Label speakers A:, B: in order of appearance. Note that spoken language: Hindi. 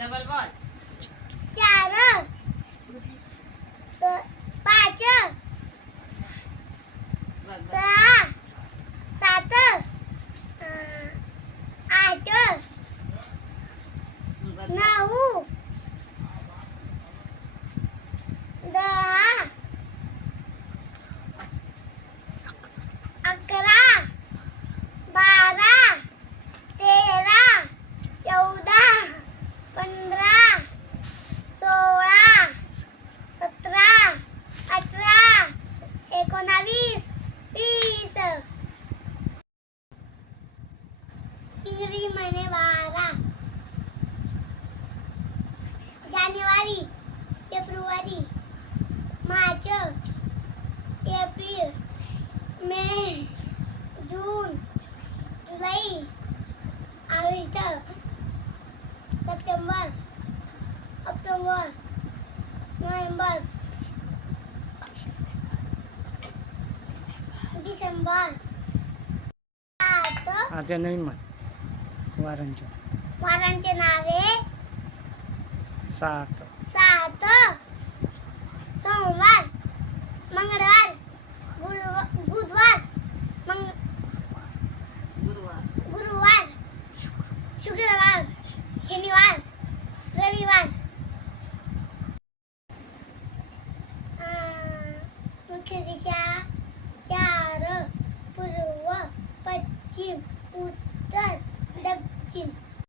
A: డబల్ వాల్ एकोणावीस वीस इंग्रजी महिने बारा जानेवारी फेब्रुवारी मार्च एप्रिल मे जून जुलै ऑगस्ट सप्टेंबर ऑक्टोबर नोव्हेंबर મોટી સંભાળ આજે નહીં મત વારંજન
B: વારંજન
A: આવે. સાત 见。